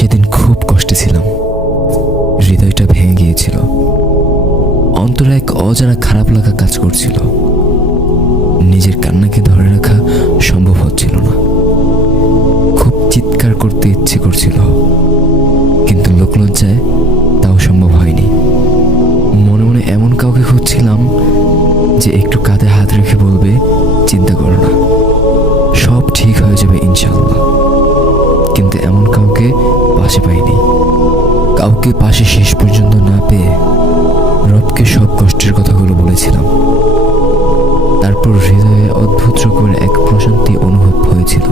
সেদিন খুব কষ্টে ছিলাম। হৃদয়টা ভেঙে গিয়েছিল। অন্তরে এক অজানা খারাপ লাগা কাজ করছিল। নিজের কান্নাকে ধরে রাখা সম্ভব হচ্ছিল না। খুব চিৎকার করতে ইচ্ছে করছিল, কিন্তু লোকলজ্জায় তাও সম্ভব হয়নি। মনে মনে এমন কাউকে খুঁজছিলাম যে একটু কাঁধে হাত রেখে বলবে, চিন্তা করো না, সব ঠিক হয়ে যাবে ইনশাআল্লাহ। কিন্তু এমন কাউকে পাশে পাইনি। কাউকে পাশে শেষ পর্যন্ত না পেয়ে রবকে সব কষ্টের কথাগুলো বলেছিলাম। তারপর হৃদয়ে অদ্ভুত রকমের এক প্রশান্তি অনুভব হয়েছিল।